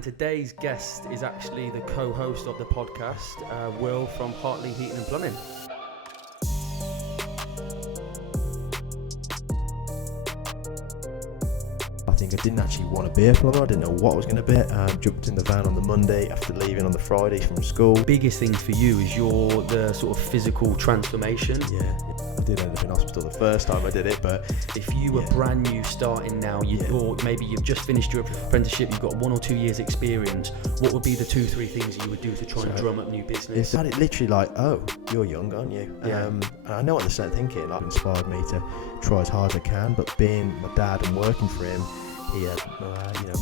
Today's guest is actually the co-host of the podcast, Will from Hartley Heating and Plumbing. I think I didn't actually want to be a plumber. I didn't know what I was going to be. Jumped in the van on the Monday after leaving on the Friday from school. Biggest thing for you is the sort of physical transformation. Yeah, I did end up in hospital the first time I did it, but if you were brand new starting now, or maybe you've just finished your apprenticeship, you've got 1 or 2 years experience, what would be the 2-3 things you would do to try and drum up new business? It's literally like, oh, you're young, aren't you? Yeah. And I know what they're starting thinking. Like, inspired me to try as hard as I can, but being my dad and working for him, he had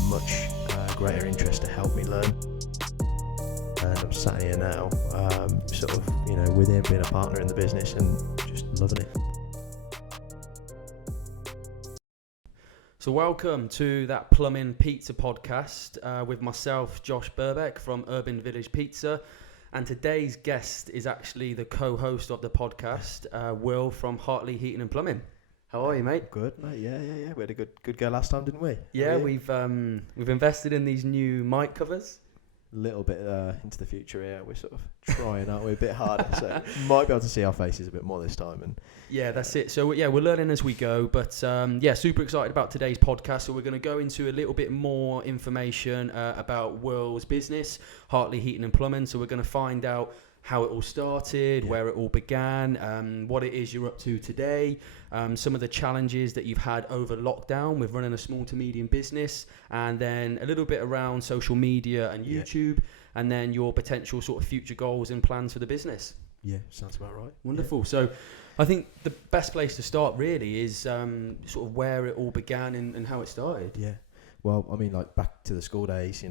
much greater interest to help me learn. And I'm sat here now, with him, being a partner in the business and just loving it. So welcome to that Plumbing Pizza podcast with myself, Josh Burbeck from Urban Village Pizza. And today's guest is actually the co-host of the podcast, Will from Hartley Heating and Plumbing. How are you, mate? Good, mate. Yeah. We had a good go last time, didn't we? Yeah, we've invested in these new mic covers. A little bit into the future here. We're sort of trying, aren't we? A bit harder, so might be able to see our faces a bit more this time. And yeah, that's it. So we're learning as we go, but super excited about today's podcast. So we're going to go into a little bit more information about Will's business, Hartley Heating and Plumbing. So we're going to find out how it all started, where it all began, what it is you're up to today, some of the challenges that you've had over lockdown with running a small to medium business, and then a little bit around social media and YouTube, and then your potential sort of future goals and plans for the business. Yeah, sounds about right. Wonderful. Yeah. So I think the best place to start really is sort of where it all began and how it started. Yeah. Well, I mean, like back to the school days,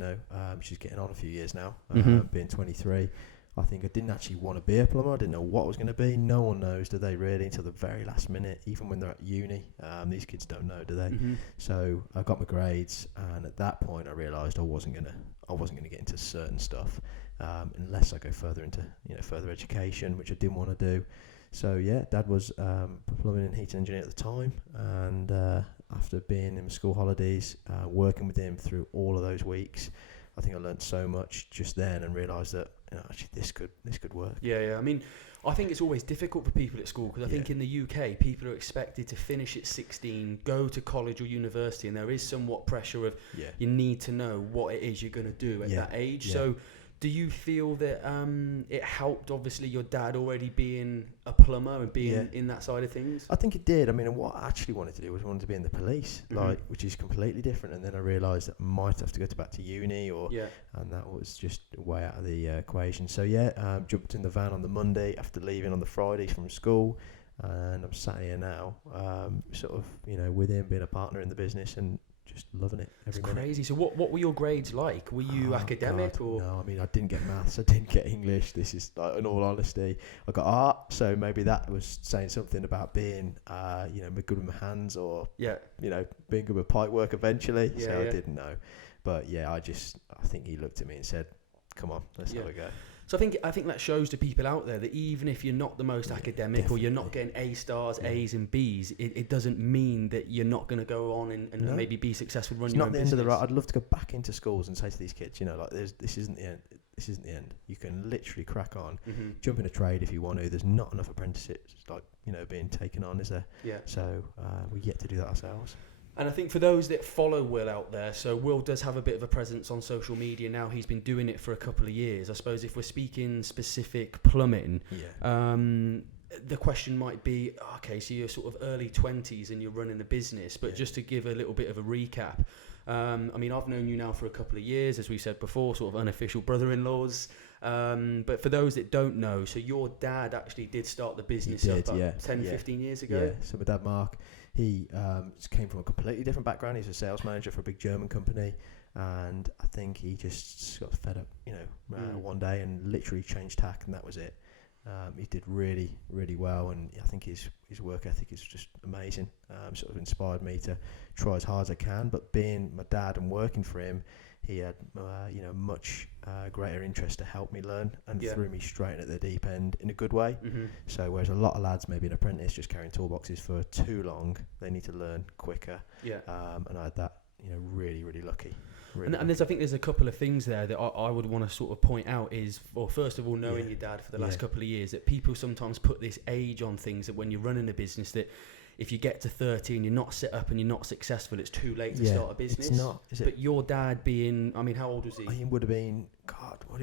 she's getting on a few years now, being 23. I think I didn't actually want to be a plumber. I didn't know what I was going to be. No one knows, do they really, until the very last minute, even when they're at uni. These kids don't know, do they? Mm-hmm. So I got my grades, and at that point I realised I wasn't gonna get into certain stuff unless I go further into further education, which I didn't want to do. So yeah, Dad was a plumbing and heating engineer at the time, and after being in school holidays, working with him through all of those weeks, I think I learned so much just then and realised that actually this could work. Yeah. I mean, I think it's always difficult for people at school because I think in the UK people are expected to finish at 16, go to college or university, and there is somewhat pressure of you need to know what it is you're going to do at that age. Yeah. So do you feel that it helped, obviously, your dad already being a plumber and being in that side of things? I think it did. I mean, what I actually wanted to do was wanted to be in the police, which is completely different. And then I realised that I might have to go back to uni, and that was just way out of the equation. So jumped in the van on the Monday after leaving on the Friday from school, and I'm sat here now, with him, being a partner in the business and just loving it. It's crazy. So what were your grades like? Were you academic or? No, I mean, I didn't get maths. I didn't get English. This is, in all honesty, I got art. So maybe that was saying something about being, good with my hands or, being good with pipe work eventually. I didn't know. But I think he looked at me and said, come on, let's have a go. So I think that shows to people out there that even if you're not the most academic, definitely, or you're not getting A stars, A's and B's, it doesn't mean that you're not going to go on and maybe be successful, run your own business. It's not the end of the road. I'd love to go back into schools and say to these kids, this isn't the end. This isn't the end. You can literally crack on, jump in a trade if you want to. There's not enough apprenticeships being taken on, is there? Yeah. So we get to do that ourselves. And I think for those that follow Will out there, so Will does have a bit of a presence on social media now. He's been doing it for a couple of years. I suppose if we're speaking specific plumbing, the question might be, okay, so you're sort of early 20s and you're running a business. But just to give a little bit of a recap, I mean, I've known you now for a couple of years, as we said before, sort of unofficial brother-in-laws. But for those that don't know, so your dad actually did start the business 10, 15 years ago. Yeah, so my dad, Mark, he came from a completely different background. He's a sales manager for a big German company, and I think he just got fed up, one day and literally changed tack, and that was it. He did really, really well, and I think his work ethic is just amazing. Sort of inspired me to try as hard as I can. But being my dad and working for him, he had much greater interest to help me learn and threw me straight in at the deep end in a good way. Mm-hmm. So whereas a lot of lads, maybe an apprentice, just carrying toolboxes for too long, they need to learn quicker. Yeah. And I had that, really, really lucky. Really and I think there's a couple of things there that I would want to sort of point out is, well, first of all, knowing your dad for the last couple of years, that people sometimes put this age on things, that when you're running a business, that if you get to 30 and you're not set up and you're not successful, it's too late to start a business. It's not, is it? But your dad being, I mean, how old was he? He would have been,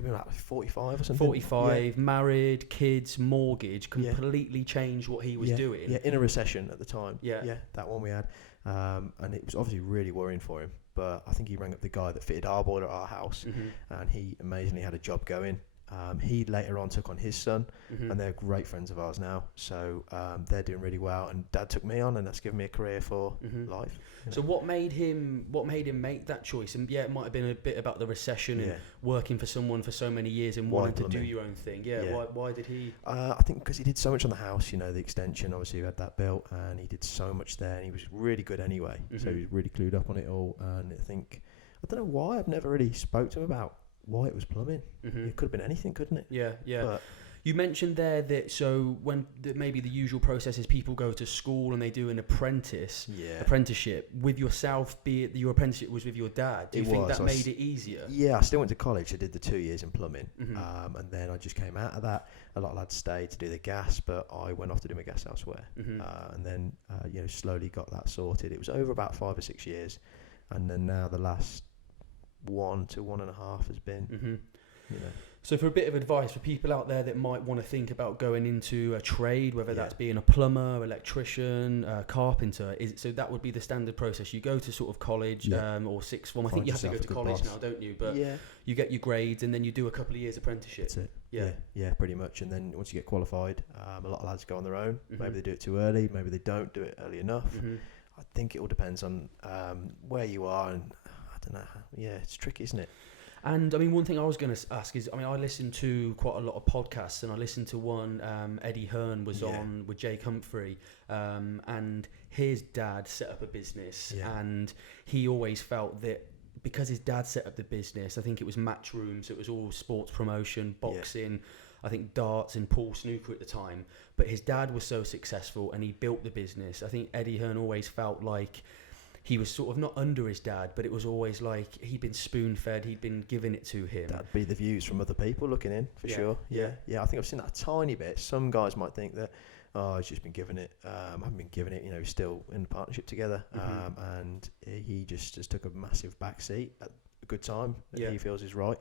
like 45 or something? 45, married, kids, mortgage, completely changed what he was doing. Yeah, in a recession at the time. Yeah. That one we had. And it was obviously really worrying for him. But I think he rang up the guy that fitted our boiler at our house, and he amazingly had a job going. He later on took on his son, and they're great friends of ours now. So they're doing really well, and Dad took me on, and that's given me a career for life. So what made him make that choice? And it might have been a bit about the recession and working for someone for so many years and wanting to do your own thing. Why did he? I think because he did so much on the house, the extension, obviously we had that built, and he did so much there, and he was really good anyway. So he was really clued up on it all, and I don't know why, I've never really spoke to him about why it was plumbing. It could have been anything, couldn't it? Yeah. But you mentioned there that maybe the usual process is people go to school and they do an apprenticeship. With yourself, be it your apprenticeship was with your dad, do you think that made it easier? Yeah, I still went to college. I did the 2 years in plumbing, and then I just came out of that. A lot of lads stayed to do the gas, but I went off to do my gas elsewhere, and then slowly got that sorted. It was over about 5 or 6 years, and then now the last 1 to 1.5 has been, So for a bit of advice for people out there that might want to think about going into a trade, whether that's being a plumber, electrician, carpenter, so that would be the standard process. You go to sort of college or sixth form. I think you have to go to college now, don't you? But you get your grades and then you do a couple of years apprenticeship. That's it. Yeah, pretty much. And then once you get qualified, a lot of lads go on their own. Maybe they do it too early. Maybe they don't do it early enough. I think it all depends on where you are, and I don't know. Yeah, it's tricky, isn't it? And I mean, one thing I was going to ask is, I mean, I listen to quite a lot of podcasts, and I listened to one, Eddie Hearn was on with Jake Humphrey, and his dad set up a business, and he always felt that because his dad set up the business, I think it was Matchroom, so it was all sports promotion, boxing, I think darts and pool snooker at the time, but his dad was so successful and he built the business. I think Eddie Hearn always felt like he was sort of not under his dad, but it was always like he'd been spoon-fed, he'd been giving it to him. That'd be the views from other people looking in, for sure. Yeah, I think I've seen that a tiny bit. Some guys might think that, he's just been giving it. I haven't been giving it, he's still in a partnership together. And he just took a massive back seat at a good time that he feels is right.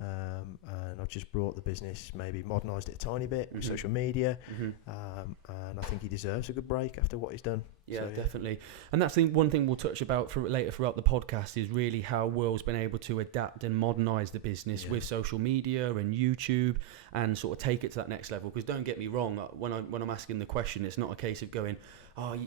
And I've just brought the business, maybe modernised it a tiny bit with social media, and I think he deserves a good break after what he's done. Yeah, definitely. And that's the one thing we'll touch about for later throughout the podcast, is really how Will's been able to adapt and modernise the business with social media and YouTube, and sort of take it to that next level. Because don't get me wrong, when I'm asking the question, it's not a case of going,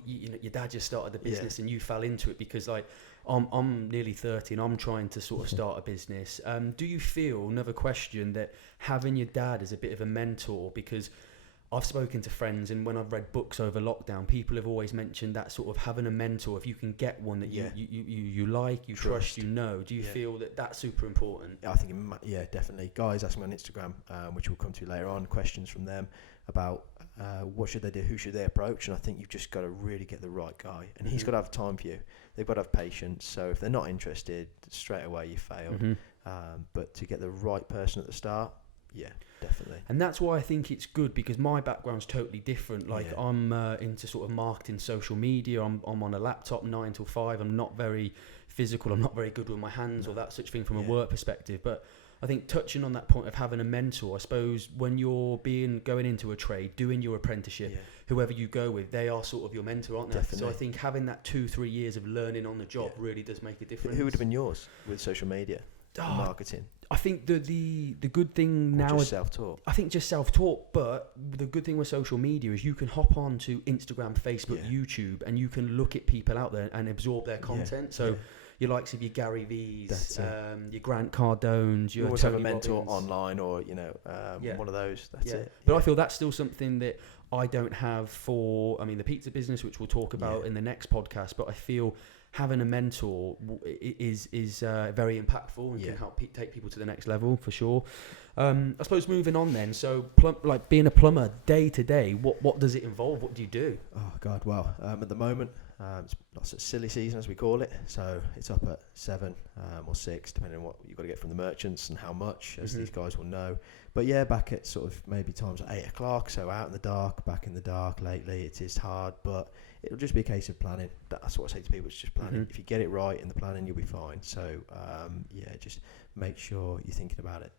your dad just started the business and you fell into it, because like I'm nearly 30 and I'm trying to sort of start a business. Do you feel, another question, that having your dad as a bit of a mentor, because I've spoken to friends, and when I've read books over lockdown, people have always mentioned that sort of having a mentor, if you can get one that you like, you trust, do you feel that that's super important? I think, definitely. Guys ask me on Instagram, which we'll come to later on, questions from them about what should they do, who should they approach, and I think you've just got to really get the right guy, and he's got to have time for you. They've got to have patience, so if they're not interested, straight away you failed. But to get the right person at the start, definitely. And that's why I think it's good, because my background's totally different. Like I'm into sort of marketing, social media. I'm on a laptop 9 till 5. I'm not very physical. I'm not very good with my hands or that such thing from a work perspective. But I think touching on that point of having a mentor, I suppose when you're going into a trade, doing your apprenticeship, whoever you go with, they are sort of your mentor, aren't they? Definitely. So I think having that 2-3 years of learning on the job really does make a difference. Who would have been yours with social media? Marketing. I think the good thing now is self-taught. I think just self-taught, but the good thing with social media is you can hop on to Instagram, Facebook, YouTube, and you can look at people out there and absorb their content. So your likes of your Gary V's, your Grant Cardones, you always have a mentor online, or one of those. That's it. But I feel that's still something that I don't have for, the pizza business, which we'll talk about in the next podcast. But I feel having a mentor is very impactful and can help take people to the next level, for sure. I suppose moving on then, so like being a plumber day to day, what does it involve? What do you do? Oh God, well, at the moment It's lots of silly season, as we call it. So it's up at 7 or 6, depending on what you've got to get from the merchants and how much, as these guys will know. But yeah, back at sort of maybe times at 8 o'clock, so out in the dark, back in the dark lately. It is hard, but it'll just be a case of planning. That's what I say to people, it's just planning. If you get it right in the planning, you'll be fine. So yeah, just make sure you're thinking about it.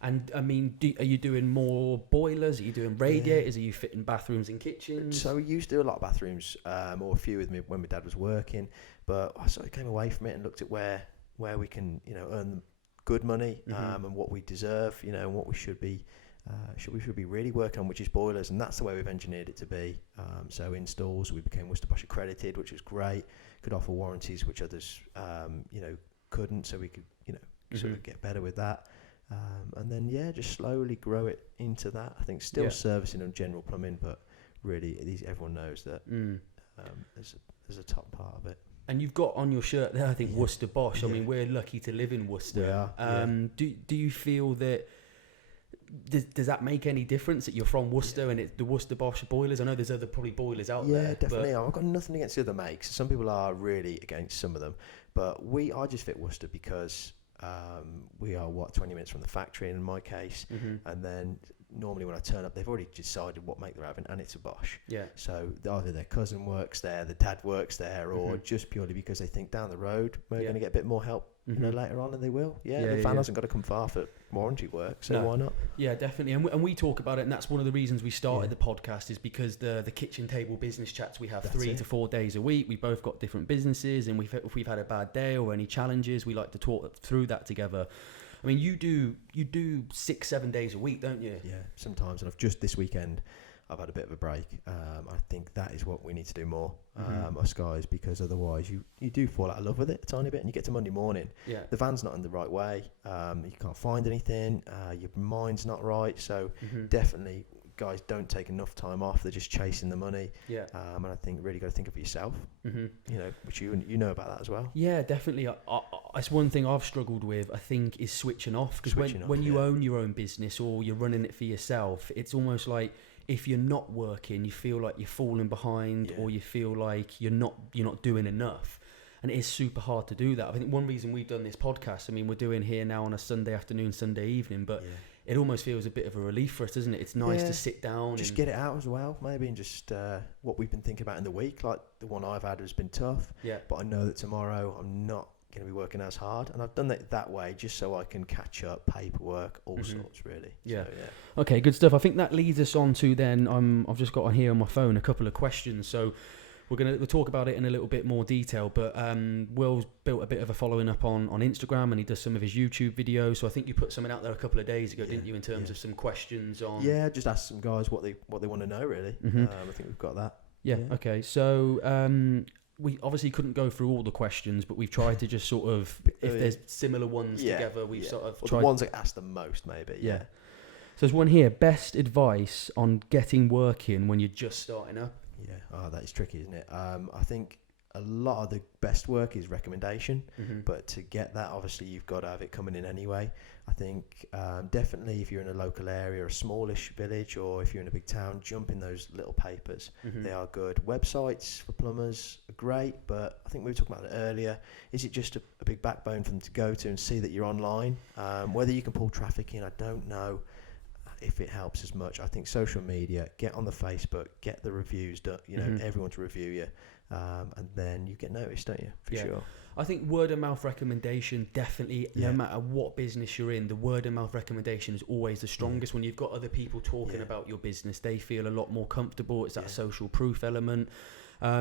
And I mean, are you doing more boilers? Are you doing radiators? Are you fitting bathrooms and kitchens? So we used to do a lot of bathrooms, or a few with me when my dad was working, but I sort of came away from it and looked at where we can, earn good money, and what we deserve, and what we should be really working on, which is boilers, and that's the way we've engineered it to be. So installs, we became Worcester Bosch accredited, which was great. Could offer warranties which others, couldn't, so we could, sort of get better with that. And then just slowly grow it into that. I think still servicing and general plumbing, but really everyone knows that there's a top part of it. And you've got on your shirt there, I think, Worcester Bosch. I mean, we're lucky to live in Worcester. We are, Do you feel that does that make any difference that you're from Worcester and it's the Worcester Bosch boilers? I know there's other probably boilers out there. Yeah, definitely. I've got nothing against the other makes. Some people are really against some of them, but I just fit Worcester because we are 20 minutes from the factory in my case, and then normally when I turn up, they've already decided what make they're having, and it's a Bosch. Yeah. So either their cousin works there, the dad works there, or just purely because they think down the road we're going to get a bit more help, later on, and they will. The fan hasn't got to come far for warranty work, so why not? Yeah, definitely. And we talk about it, and that's one of the reasons we started the podcast, is because the kitchen table business chats we have 3 to 4 days a week. We both got different businesses, and if we've had a bad day or any challenges, we like to talk through that together. I mean, you do 6-7 days a week, don't you? Yeah, sometimes. And this weekend, I've had a bit of a break. I think that is what we need to do more, us guys, because otherwise you do fall out of love with it a tiny bit, and you get to Monday morning. Yeah. The van's not in the right way. You can't find anything. Your mind's not right. So definitely, guys don't take enough time off. They're just chasing the money. Yeah. And I think really got to think of yourself. Which you know about that as well. Yeah, definitely. It's one thing I've struggled with, I think, is switching off. Because when you own your own business or you're running it for yourself, it's almost like if you're not working, you feel like you're falling behind, or you feel like you're not doing enough. And it is super hard to do that. I think one reason we've done this podcast, I mean, we're doing here now on a Sunday afternoon, Sunday evening, but it almost feels a bit of a relief for us, doesn't it? It's nice to sit down. Just get it out as well, maybe, and just what we've been thinking about in the week. Like the one I've had has been tough, but I know that tomorrow I'm not going to be working as hard, and I've done it that way just so I can catch up, paperwork, all sorts, really. Yeah. So, okay, good stuff. I think that leads us on to then, I've just got on here on my phone a couple of questions, so we'll talk about it in a little bit more detail, but Will's built a bit of a following up on Instagram, and he does some of his YouTube videos, so I think you put something out there a couple of days ago, didn't you, in terms of some questions on... Yeah, just ask some guys what they want to know, really. I think we've got that. Yeah. Okay, so... we obviously couldn't go through all the questions, but we've tried to just sort of, if there's similar ones together, we've sort of tried... the ones that ask the most, maybe. Yeah. So there's one here, best advice on getting work in when you're just starting up. Yeah, that is tricky, isn't it? I think a lot of the best work is recommendation, but to get that, obviously, you've got to have it coming in anyway. I think definitely if you're in a local area, a smallish village, or if you're in a big town, jump in those little papers. They are good. Websites for plumbers are great, but I think we were talking about it earlier. Is it just a big backbone for them to go to and see that you're online? Whether you can pull traffic in, I don't know if it helps as much. I think social media, get on the Facebook, get the reviews done, everyone to review you, and then you get noticed, don't you? For sure. I think word of mouth recommendation, definitely, no matter what business you're in, the word of mouth recommendation is always the strongest. When you've got other people talking about your business, they feel a lot more comfortable. It's that social proof element. I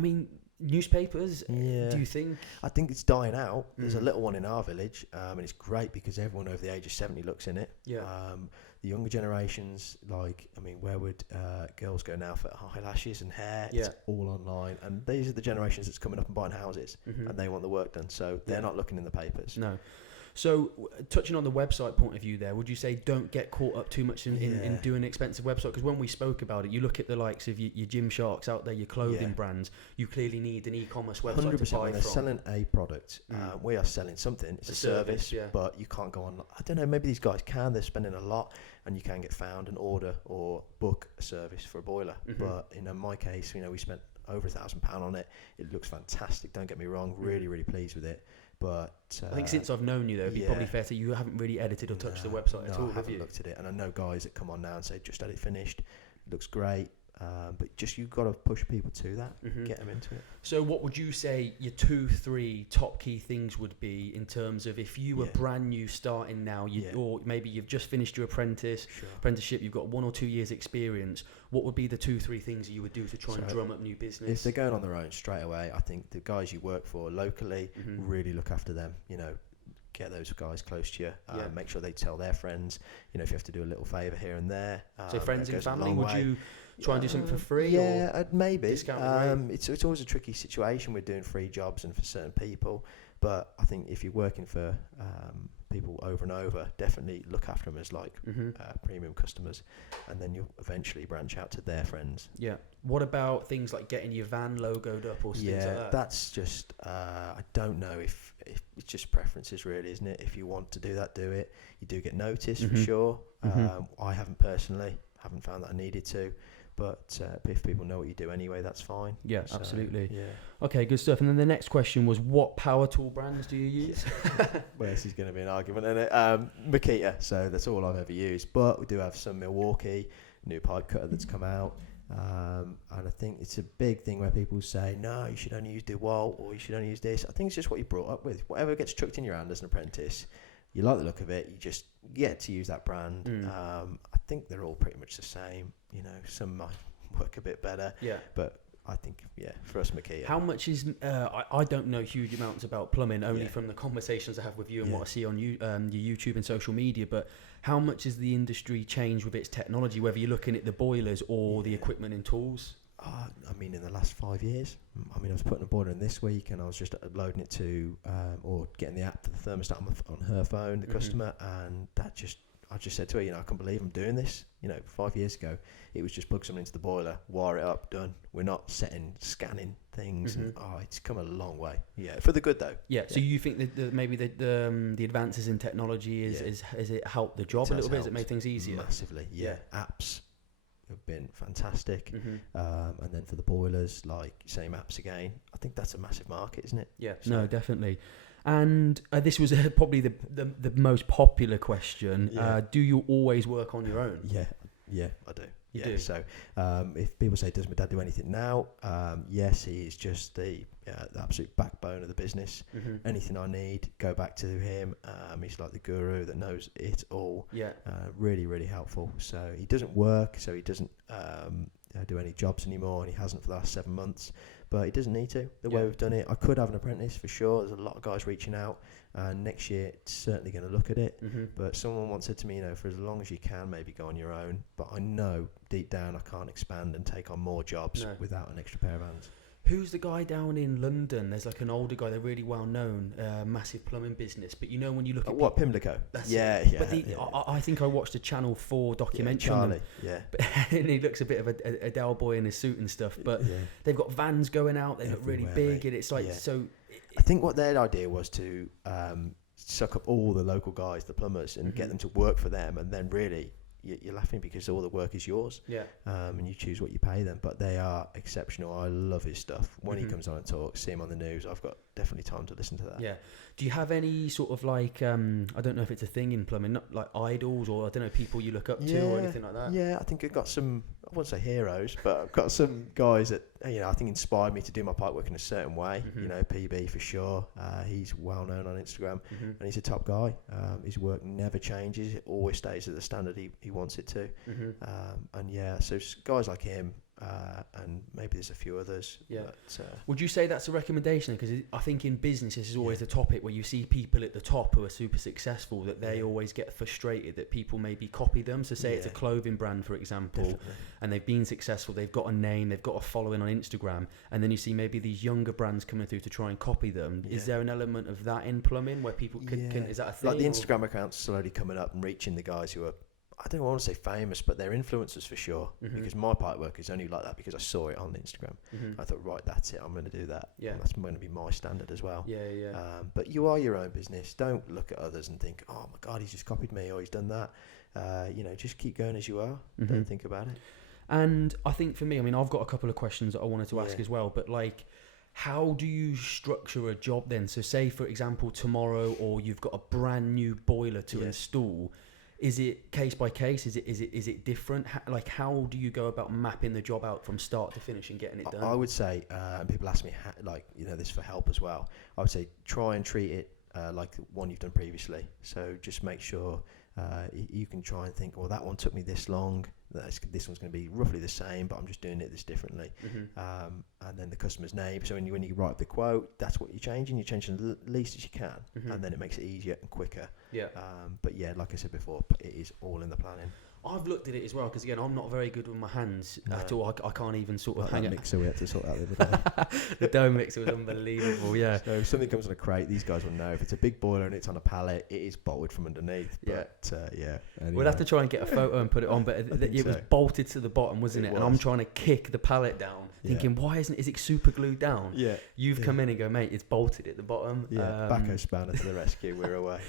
mean, newspapers, do you think? I think it's dying out. There's a little one in our village, and it's great because everyone over the age of 70 looks in it. The younger generations, where would girls go now for eyelashes and hair? It's all online, and these are the generations that's coming up and buying houses, and they want the work done, so they're not looking in the papers. No. So, touching on the website point of view there, would you say don't get caught up too much in doing an expensive website? Because when we spoke about it, you look at the likes of your Gymsharks out there, your clothing brands, you clearly need an e-commerce website 100%, to buy they're selling a product. We are selling something. It's a service, but you can't go on. I don't know, maybe these guys can. They're spending a lot, and you can get found and order or book a service for a boiler. But in my case, we spent over £1,000 on it. It looks fantastic. Don't get me wrong. Really, really pleased with it. But I think since I've known you, though, it'd be probably fair to say you haven't really edited or touched the website at all, I haven't looked at it. And I know guys that come on now and say, just had it finished. It looks great. But just you've got to push people to that, get them into it. So what would you say your 2-3 top key things would be in terms of if you were brand new starting now, or maybe you've just finished your apprenticeship, you've got 1 or 2 years experience, what would be the 2-3 things that you would do to try and drum up new business? If they're going on their own straight away, I think the guys you work for locally, really look after them, get those guys close to you, make sure they tell their friends, if you have to do a little favour here and there. So friends and family, would you try and do something for free? Yeah, maybe. It's always a tricky situation with doing free jobs and for certain people. But I think if you're working for people over and over, definitely look after them as premium customers, and then you'll eventually branch out to their friends. Yeah. What about things like getting your van logoed up or things like that? That's just I don't know if it's just preferences, really, isn't it? If you want to do that, do it. You do get noticed for sure. I haven't found that I needed to. But if people know what you do anyway, that's fine. Yeah, so, absolutely. Yeah. Okay, good stuff. And then the next question was, what power tool brands do you use? Well, this is going to be an argument, isn't it? Makita, so that's all I've ever used. But we do have some Milwaukee, new pipe cutter that's come out. And I think it's a big thing where people say, no, you should only use DeWalt or you should only use this. I think it's just what you're brought up with. Whatever gets chucked in your hand as an apprentice, you like the look of it, you just get to use that brand. I think they're all pretty much the same. Some might work a bit better. Yeah. But I think, for us, Makita. How much is... I don't know huge amounts about plumbing, only from the conversations I have with you and what I see on your YouTube and social media, but how much has the industry changed with its technology, whether you're looking at the boilers or the equipment and tools? In the last 5 years. I was putting a boiler in this week and I was just uploading it to, or getting the app for the thermostat on her phone, the customer, and I just said to her, I can't believe I'm doing this. 5 years ago, it was just plug something into the boiler, wire it up, done. We're not scanning things. And, it's come a long way. Yeah, for the good though. Yeah. So you think that maybe the advances in technology has it helped the job a little bit? Has it made things easier? Massively. Yeah. Apps have been fantastic. And then for the boilers, same apps again. I think that's a massive market, isn't it? Yeah. So, no, definitely. And this was probably the most popular question. Do you always work on your own? Yeah, I do. You do. So if people say, does my dad do anything now? Yes, he is just the absolute backbone of the business. Anything I need, go back to him. He's like the guru that knows it all. Really, really helpful. So he doesn't work, so he doesn't do any jobs anymore, and he hasn't for the last 7 months. But he doesn't need to. The way we've done it, I could have an apprentice for sure. There's a lot of guys reaching out, and next year it's certainly going to look at it. But someone once said to me, for as long as you can, maybe go on your own. But I know deep down I can't expand and take on more jobs without an extra pair of hands. Who's the guy down in London? There's an older guy, they're really well known, massive plumbing business. But when you look at what, Pimlico? Yeah. But I think I watched a Channel 4 documentary on them. And he looks a bit of a Dell boy in a suit and stuff. But they've got vans going out. They look really big, and it's so. I think what their idea was to suck up all the local guys, the plumbers, and get them to work for them, and then really. You're laughing because all the work is yours, and you choose what you pay them. But they are exceptional. I love his stuff. When he comes on and talks, see him on the news, I've got definitely time to listen to that. Yeah. Do you have any sort of I don't know if it's a thing in plumbing, not like idols or I don't know, people you look up to or anything like that? Yeah, I think I've got some, I wouldn't say heroes, but I've got some guys that, I think inspired me to do my pipework in a certain way. PB for sure. He's well known on Instagram and he's a top guy. His work never changes. It always stays at the standard he wants it to. So guys like him, and maybe there's a few others. But, would you say that's a recommendation? Because I think in business this is always the topic where you see people at the top who are super successful that they always get frustrated that people maybe copy them. So say it's a clothing brand, for example, and they've been successful, they've got a name, they've got a following on Instagram, and then you see maybe these younger brands coming through to try and copy them. Is there an element of that in plumbing where people can is that a thing? Like the Instagram accounts slowly coming up and reaching the guys who are, I don't want to say famous, but they're influencers for sure. Because my pipework is only like that because I saw it on Instagram. I thought, right, that's it. I'm going to do that. And that's going to be my standard as well. But you are your own business. Don't look at others and think, oh my God, he's just copied me or he's done that. Just keep going as you are. Don't think about it. And I think for me, I mean, I've got a couple of questions that I wanted to ask as well, but like, how do you structure a job then? So say, for example, tomorrow, or you've got a brand new boiler to install. Is it case by case? Is it different? How do you go about mapping the job out from start to finish and getting it done? I would say, and people ask me, this for help as well. I would say try and treat it like the one you've done previously. So just make sure you can try and think, well, that one took me this long. This one's going to be roughly the same, but I'm just doing it this differently. And then the customer's name. So when you write the quote, that's what you're changing. You're changing the least as you can, and then it makes it easier and quicker. Yeah. But yeah, like I said before, it is all in the planning. I've looked at it as well because again, I'm not very good with my hands at all. I can't even sort of hang it. Mixer we had to sort out the other day. The dough mixer was unbelievable. Yeah. So if something comes on a crate, these guys will know. If it's a big boiler and it's on a pallet, it is bolted from underneath. But Anyway. We'll have to try and get a photo and put it on. But it was bolted to the bottom, wasn't it? And I'm trying to kick the pallet down, thinking, why is it super glued down? Yeah. You've come in and go, mate, it's bolted at the bottom. Yeah. Backhoe spanner to the rescue. We're away.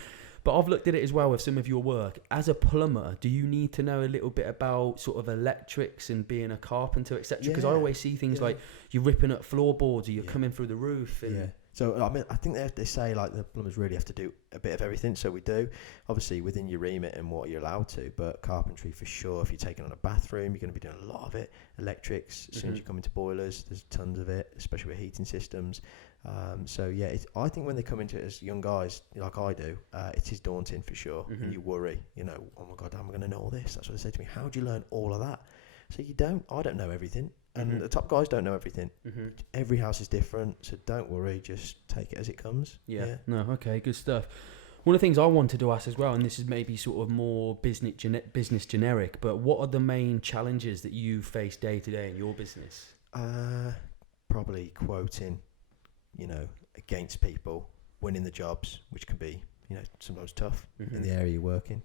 But I've looked at it as well with some of your work. As a plumber, do you need to know a little bit about sort of electrics and being a carpenter, etc.? Because I always see things like you're ripping up floorboards or you're coming through the roof. And So I mean, I think they say like the plumbers really have to do a bit of everything. So we do, obviously within your remit and what you're allowed to. But carpentry for sure. If you're taking on a bathroom, you're going to be doing a lot of it. Electrics. As soon as you come into boilers, there's tons of it, especially with heating systems. I think when they come into it as young guys, like I do, it is daunting for sure. And you worry, oh my God, am I going to know all this? That's what they say to me. How do you learn all of that? So I don't know everything. And the top guys don't know everything. Every house is different, so don't worry. Just take it as it comes. Yeah. No, okay, good stuff. One of the things I wanted to ask as well, and this is maybe sort of more business generic, but what are the main challenges that you face day to day in your business? Probably quoting, against people, winning the jobs, which can be, sometimes tough in the area you're working.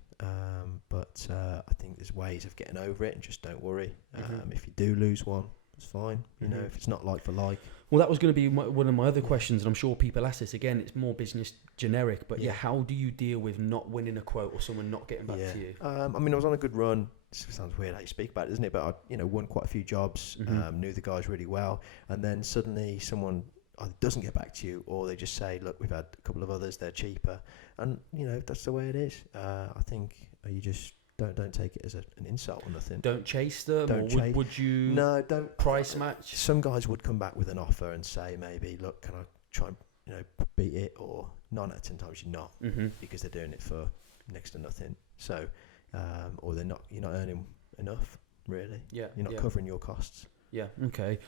But I think there's ways of getting over it, and just don't worry. If you do lose one, it's fine. If it's not like for like. Well, that was going to be one of my other questions, and I'm sure people ask this again. It's more business generic, but how do you deal with not winning a quote or someone not getting back to you? I was on a good run. It sounds weird how you speak about it, doesn't it? But I, won quite a few jobs. Knew the guys really well, and then suddenly someone either doesn't get back to you, or they just say, "Look, we've had a couple of others. They're cheaper," and that's the way it is. I think you just don't take it as an insult or nothing. Don't chase them. Would you? No, don't price match. Some guys would come back with an offer and say, maybe, "Look, can I try and beat it?" Or 9 out of 10 times you're not, because they're doing it for next to nothing. So, or you're not earning enough, really. Yeah, you're not covering your costs. Yeah. Okay.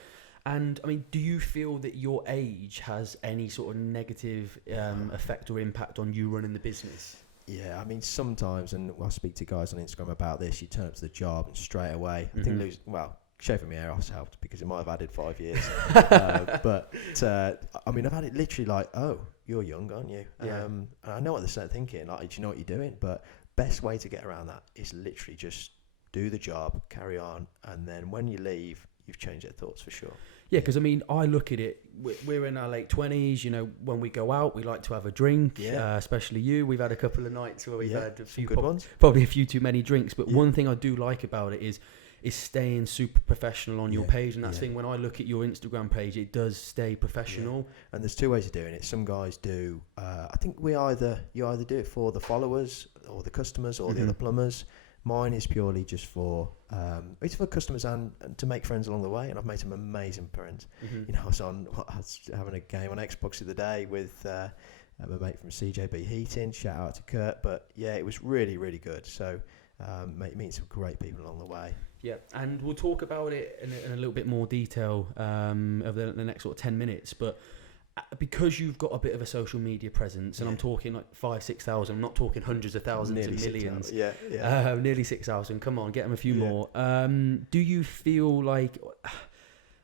And I mean, do you feel that your age has any sort of negative effect or impact on you running the business? Yeah, I mean, sometimes, and I speak to guys on Instagram about this, you turn up to the job and straight away, I think shaving my hair off helped because it might have added 5 years. But I've had it literally like, oh, you're young, aren't you? Yeah. And I know what they're thinking, like, do you know what you're doing? But best way to get around that is literally just do the job, carry on, and then when you leave, you've changed their thoughts for sure. Yeah, because I mean, I look at it, we're in our late 20s, when we go out, we like to have a drink, especially you. We've had a couple of nights where we've had a few good ones. Probably a few too many drinks, but one thing I do like about it is staying super professional on your page, and that's the thing, when I look at your Instagram page, it does stay professional. And there's two ways of doing it. Some guys do, I think you either do it for the followers or the customers or the other plumbers. Mine is purely just for it's for customers and to make friends along the way, and I've made some amazing friends. I was having a game on Xbox the other day with my mate from CJB Heating. Shout out to Kurt, but it was really, really good. So meeting some great people along the way. Yeah, and we'll talk about it in a little bit more detail over the next sort of 10 minutes, but because you've got a bit of a social media presence, and I'm talking like 5,000-6,000, I'm not talking hundreds of thousands and millions. Nearly 6,000. Come on, get them a few more. Do you feel like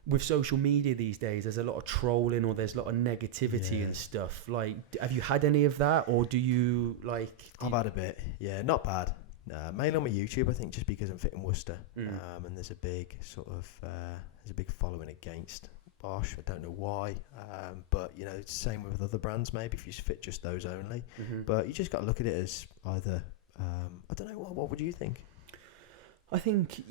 with social media these days, there's a lot of trolling or there's a lot of negativity and stuff? Like, have you had any of that, or do you like? I've had a bit. Yeah, not bad. Mainly on my YouTube, I think, just because I'm fit in Worcester, and there's a big following against Bosch. I don't know why, but it's the same with other brands. Maybe if you fit just those only, but you just got to look at it as either. I don't know. What would you think? I think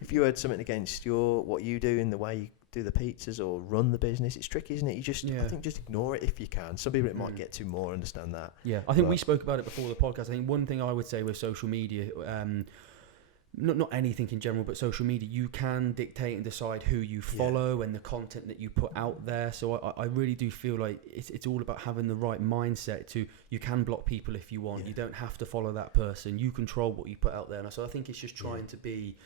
if you had something against what you do in the way you do the pizzas or run the business, it's tricky, isn't it? I think just ignore it if you can. Some people it might get to more, understand that. Yeah, I think we spoke about it before the podcast. I think one thing I would say with social media, not anything in general, but social media, you can dictate and decide who you follow and the content that you put out there. So I really do feel like it's all about having the right mindset you can block people if you want. You don't have to follow that person. You control what you put out there. And so I think it's just trying to be,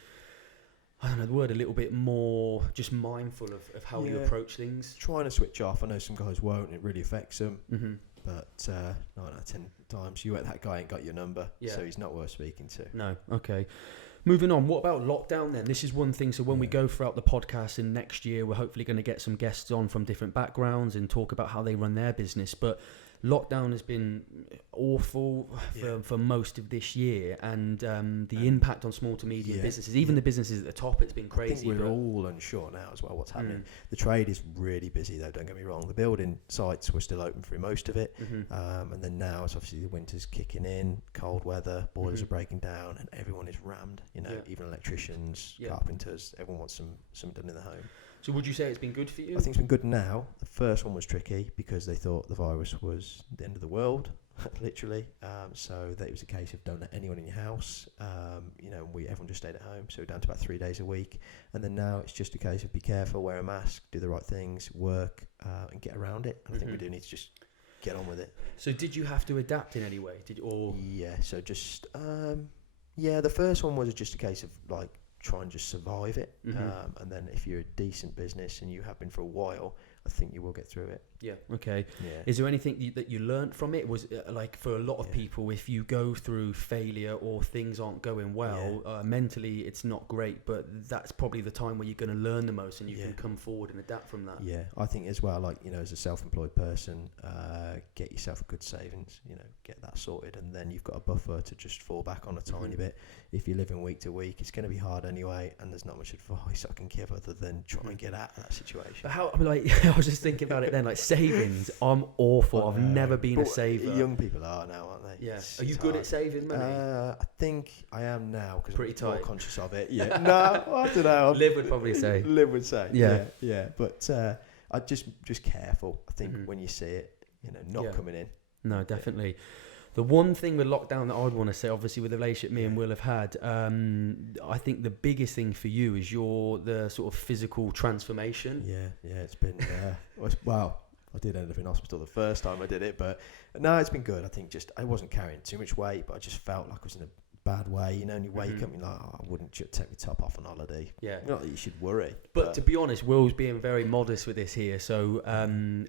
I don't know the word, a little bit more just mindful of how you approach things. Trying to switch off. I know some guys won't. It really affects them. Mm-hmm. But 9 out of 10 times, that guy ain't got your number, so he's not worth speaking to. No, okay. Moving on, what about lockdown then? This is one thing, so when we go throughout the podcast and next year, we're hopefully going to get some guests on from different backgrounds and talk about how they run their business. But lockdown has been awful for most of this year, and the impact on small to medium businesses, even the businesses at the top, it's been crazy. I think we're all unsure now as well what's happening. The trade is really busy though, don't get me wrong. The building sites were still open through most of it, and then now it's obviously the winter's kicking in, cold weather, boilers are breaking down, and everyone is rammed, even electricians, carpenters, everyone wants something done in the home. So would you say it's been good for you? I think it's been good now. The first one was tricky because they thought the virus was the end of the world, literally. So that it was a case of don't let anyone in your house. Everyone just stayed at home. So we're down to about 3 days a week. And then now it's just a case of be careful, wear a mask, do the right things, work, and get around it. And I think we do need to just get on with it. So did you have to adapt in any way? Yeah, so just, the first one was just a case of like, try and just survive it, and then if you're a decent business and you have been for a while, I think you will get through it. Yeah. Okay. Yeah. Is there anything that you learnt from it? Was like for a lot of people, if you go through failure or things aren't going well, mentally it's not great, but that's probably the time where you're going to learn the most and you can come forward and adapt from that. Yeah, I think as well, like, as a self-employed person, get yourself a good savings, get that sorted, and then you've got a buffer to just fall back on a tiny bit. If you're living week to week, it's going to be hard anyway, and there's not much advice I can give other than try and get out of that situation. But how, I was just thinking about it then, like savings, I'm awful. I've never been a saver. Young people are now, aren't they? Yeah. Are you good at saving money? I think I am now because I'm more conscious of it. Yeah. No, I don't know. Liv would probably say. Liv would say. Yeah. But I just careful. I think when you see it, not coming in. No, definitely. The one thing with lockdown that I'd want to say, obviously with the relationship me and Will have had, I think the biggest thing for you is the sort of physical transformation. Yeah, it's been, I did end up in hospital the first time I did it, but no, it's been good. I think I wasn't carrying too much weight, but I just felt like I was in a bad way, and you wake up and you're like, I wouldn't take my top off on holiday. Yeah. Not that you should worry. But to be honest, Will's being very modest with this here, so I mean...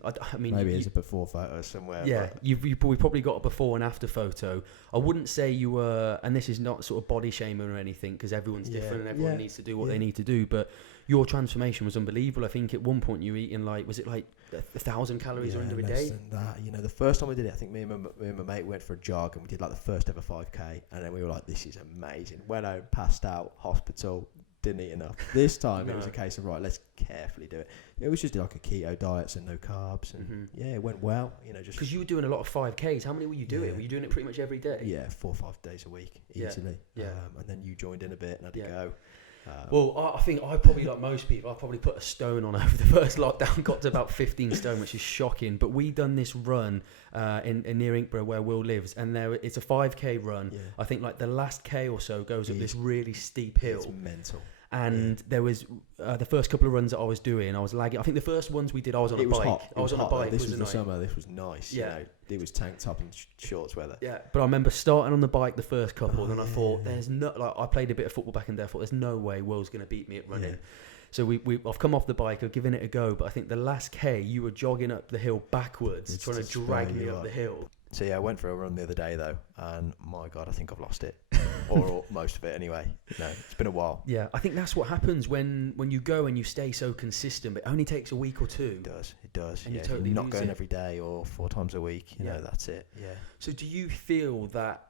Maybe there's a before photo somewhere. Yeah, we probably got a before and after photo. I wouldn't say you were, and this is not sort of body shaming or anything, because everyone's different and everyone needs to do what they need to do, but your transformation was unbelievable. I think at one point you were eating was it 1,000 calories under a day? That. The first time I did it, I think me and my mate went for a jog and we did the first ever 5k, and then we were like, this is amazing. Went home, passed out, hospital, didn't eat enough. This time it was a case of, right, let's carefully do it. It was just like a keto diet, so no carbs, and it went well. Just because you were doing a lot of 5Ks. How many were you doing? Yeah. Were you doing it pretty much every day? Yeah, 4 or 5 days a week easily. Yeah. And then you joined in a bit and had to go. Well, I think I probably, like most people, I probably put a stone on over the first lockdown, got to about 15 stone, which is shocking. But we done this run in near Inkborough where Will lives, and it's a 5k run. Yeah. I think the last K or so goes up this really steep hill. It's mental. And there was the first couple of runs that I was doing, I was lagging. I think the first ones we did, I was on a bike. I was on a bike. This was the summer. This was nice. Yeah. It was tank top and shorts weather. Yeah. But I remember starting on the bike the first couple, and I thought, there's no, I played a bit of football back in there. I thought, there's no way Will's going to beat me at running. Yeah. So I've come off the bike, I've given it a go, but I think the last K, you were jogging up the hill backwards, trying to drag me up the hill. So I went for a run the other day though, and my God, I think I've lost it, or most of it anyway. No, it's been a while. Yeah, I think that's what happens when you go and you stay so consistent. But it only takes a week or two. It does. And you totally you're not going every day or 4 times a week. You know, that's it. Yeah. So do you feel that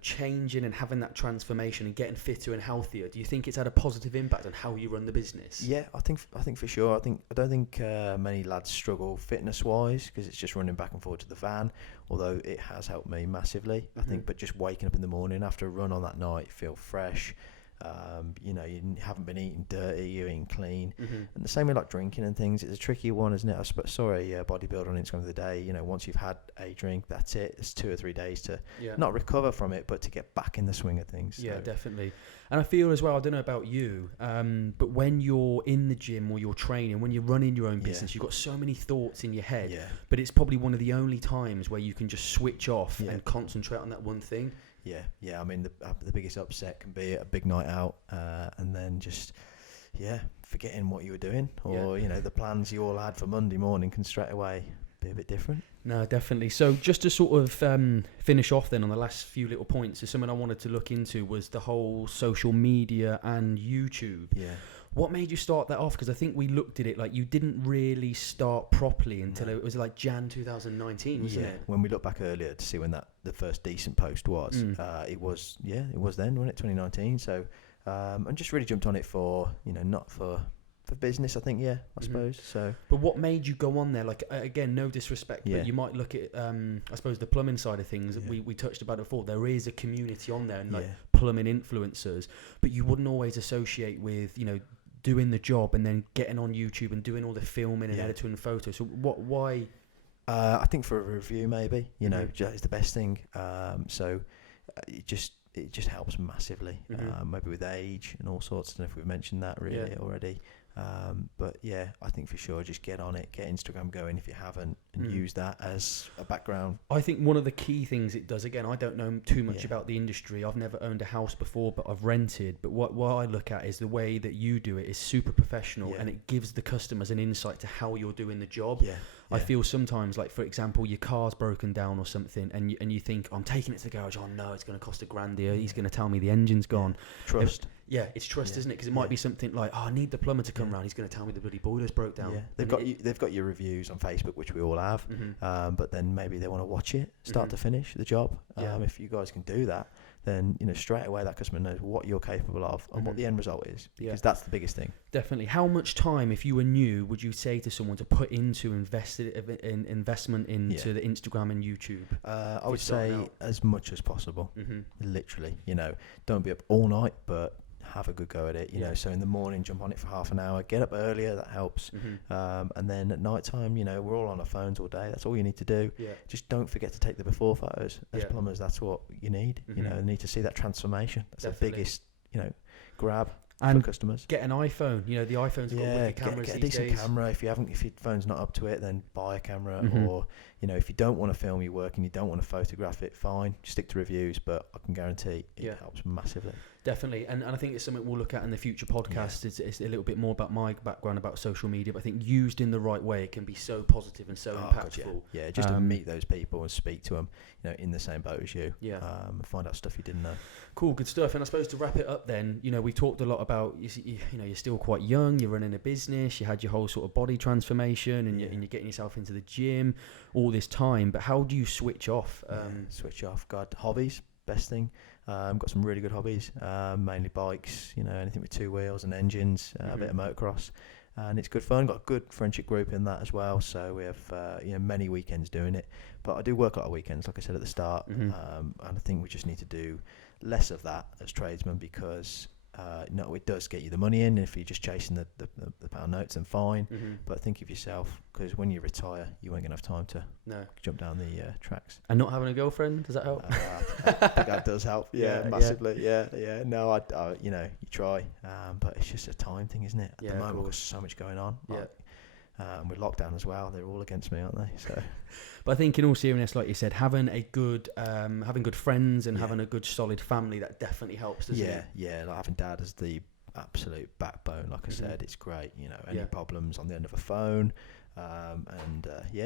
changing and having that transformation and getting fitter and healthier? Do you think it's had a positive impact on how you run the business? Yeah, I think for sure. I don't think many lads struggle fitness wise because it's just running back and forth to the van. Although it has helped me massively, I think. But just waking up in the morning after a run on that night, feel fresh, You know, you haven't been eating dirty, you're eating clean. And the same way like drinking and things, it's a tricky one, isn't it? I saw a bodybuilder on Instagram the other day, you know, once you've had a drink, that's it. It's 2 or 3 days to not recover from it, but to get back in the swing of things. Yeah, definitely. And I feel as well, I don't know about you, but when you're in the gym or you're training, when you're running your own business, you've got so many thoughts in your head, but it's probably one of the only times where you can just switch off and concentrate on that one thing. Yeah. I mean, the biggest upset can be a big night out, and then just, forgetting what you were doing, or you know, the plans you all had for Monday morning can straight away be a bit different. No, definitely. So just to sort of finish off then on the last few little points, so something I wanted to look into was the whole social media and YouTube. Yeah. What made you start that off? Because I think we looked at it like you didn't really start properly until it was like Jan 2019, wasn't it? When we look back earlier to see when the first decent post was, it was then, wasn't it, 2019? So, and just really jumped on it for, you know, not for business, I think, I suppose. So, but what made you go on there? Like, again, no disrespect, but you might look at, I suppose, the plumbing side of things. We touched about it before. There is a community on there, and like plumbing influencers, but you wouldn't always associate with, you know, doing the job and then getting on YouTube and doing all the filming and editing and photos. So why? I think for a review, maybe, you know, is the best thing. So it just helps massively. Maybe with age and all sorts. I don't know if we've mentioned that really already. But I think for sure, just get on it, get Instagram going if you haven't, and use that as a background. I think one of the key things it does, again, I don't know too much about the industry. I've never owned a house before, but I've rented. But what I look at is the way that you do it is super professional, and it gives the customers an insight to how you're doing the job. I feel sometimes, like, for example, your car's broken down or something, and you think, I'm taking it to the garage. Oh no, it's going to cost $1,000 here. He's going to tell me the engine's gone. Trust. It's trust, isn't it? Because it might be something like, I need the plumber to come round. He's going to tell me the bloody boiler's broke down. They've got your reviews on Facebook, which we all have. But then maybe they want to watch it, start to finish, the job. If you guys can do that, then, you know, straight away that customer knows what you're capable of and what the end result is, because that's the biggest thing. Definitely. How much time, if you were new, would you say to someone to put into investment into the Instagram and YouTube? I would say as much as possible. Literally, you know, don't be up all night, but have a good go at it, you know. So in the morning, jump on it for half an hour, get up earlier, that helps. And then at night time, you know, we're all on our phones all day. That's all you need to do. Just don't forget to take the before photos. As plumbers, that's what you need. You know, you need to see that transformation. That's the biggest, you know, grab for customers. Get an iPhone. You know, the iPhone's got wicked cameras. Get a decent camera. If your phone's not up to it, then buy a camera. Or, you know, if you don't want to film your work and you don't want to photograph it, fine, just stick to reviews. But I can guarantee it helps massively. Definitely, and I think it's something we'll look at in the future podcast. It's a little bit more about my background about social media, but I think used in the right way, it can be so positive and so impactful. God, just to meet those people and speak to them, you know, in the same boat as you. And find out stuff you didn't know. Cool, good stuff. And I suppose to wrap it up then, you know, we talked a lot about, you know, you're still quite young, you're running a business, you had your whole sort of body transformation, and you're getting yourself into the gym all this time, but how do you switch off? Switch off, God, hobbies, best thing. Got some really good hobbies, mainly bikes, you know, anything with 2 wheels and engines, a bit of motocross, and it's good fun. Got a good friendship group in that as well, so we have you know, many weekends doing it, but I do work a lot of weekends, like I said at the start, and I think we just need to do less of that as tradesmen, because no, it does get you the money in. If you're just chasing the pound notes, then fine. But think of yourself, because when you retire, you ain't gonna have time to jump down the tracks. And not having a girlfriend, does that help? I think that does help. Massively. Yeah. No, I you know, you try, but it's just a time thing, isn't it? At the moment, there's so much going on. With lockdown as well, they're all against me, aren't they? So. But I think in all seriousness, like you said, having good friends and having a good solid family, that definitely helps, doesn't it? Yeah, like having dad as the absolute backbone, like I said, it's great, you know, any problems on the end of a phone,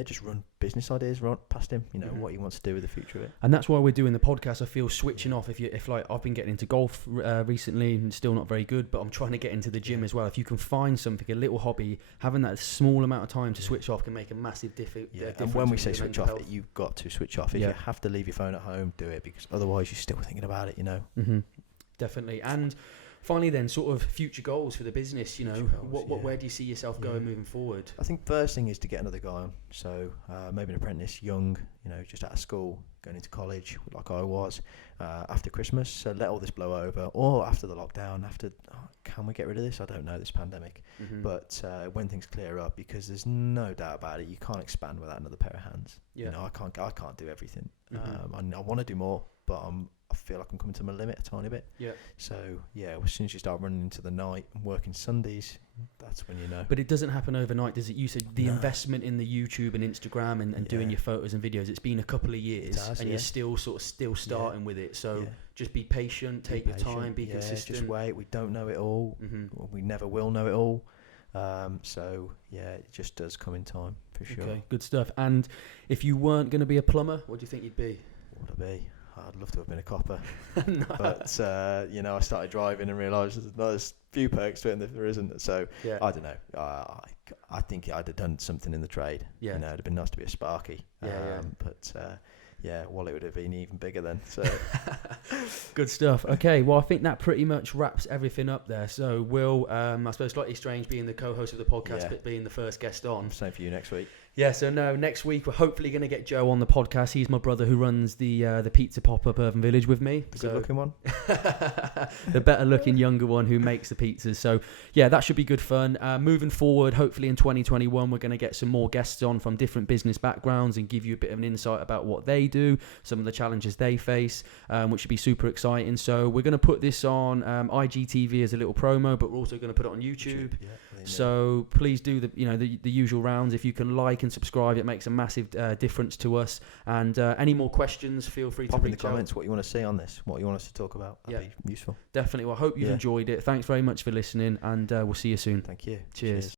just run business ideas right past him, you know, what he wants to do with the future of it. And that's why we're doing the podcast. I feel switching off, if like I've been getting into golf recently and still not very good, but I'm trying to get into the gym as well. If you can find something, a little hobby, having that small amount of time to switch off can make a massive difference. And when we say switch off, you've got to switch off. If you have to leave your phone at home, do it, because otherwise you're still thinking about it, you know. Definitely. And finally then, sort of future goals for the business, you know, where do you see yourself going moving forward? I think first thing is to get another guy on. So maybe an apprentice, young, you know, just out of school, going into college like I was after Christmas. So let all this blow over, or after the lockdown, can we get rid of this? I don't know, this pandemic. But when things clear up, because there's no doubt about it, you can't expand without another pair of hands. You know, I can't do everything. I want to do more, but I feel like I'm coming to my limit a tiny bit. Yeah. So yeah, as soon as you start running into the night and working Sundays, that's when you know. But it doesn't happen overnight, does it? You said the investment in the YouTube and Instagram and doing your photos and videos, it's been a couple of years, and you're still starting with it. So just be patient, take your time, be consistent. Just wait. We don't know it all. We never will know it all. So yeah, it just does come in time for sure. Okay, good stuff. And if you weren't going to be a plumber, what do you think you'd be? What would I be? I'd love to have been a copper. No. But you know, I started driving and realised there's a few perks to it and there isn't. So I don't know. I think I'd have done something in the trade. You know, it'd have been nice to be a Sparky. But well, it would have been even bigger then. So good stuff. Okay, well, I think that pretty much wraps everything up there. So Will, I suppose slightly strange being the co-host of the podcast, but being the first guest on. Same for you next week. Yeah, so no, next week we're hopefully going to get Joe on the podcast. He's my brother who runs the pizza pop-up Urban Village with me. The good-looking one? The better-looking younger one who makes the pizzas. So, yeah, that should be good fun. Moving forward, hopefully in 2021, we're going to get some more guests on from different business backgrounds and give you a bit of an insight about what they do, some of the challenges they face, which should be super exciting. So we're going to put this on IGTV as a little promo, but we're also going to put it on YouTube. So please do the usual rounds. If you can like and subscribe, it makes a massive difference to us. And any more questions, feel free to pop in the comments what you want to see on this, what you want us to talk about. That'd be useful. Definitely. Well, I hope you've enjoyed it. Thanks very much for listening, and we'll see you soon. Thank you. Cheers.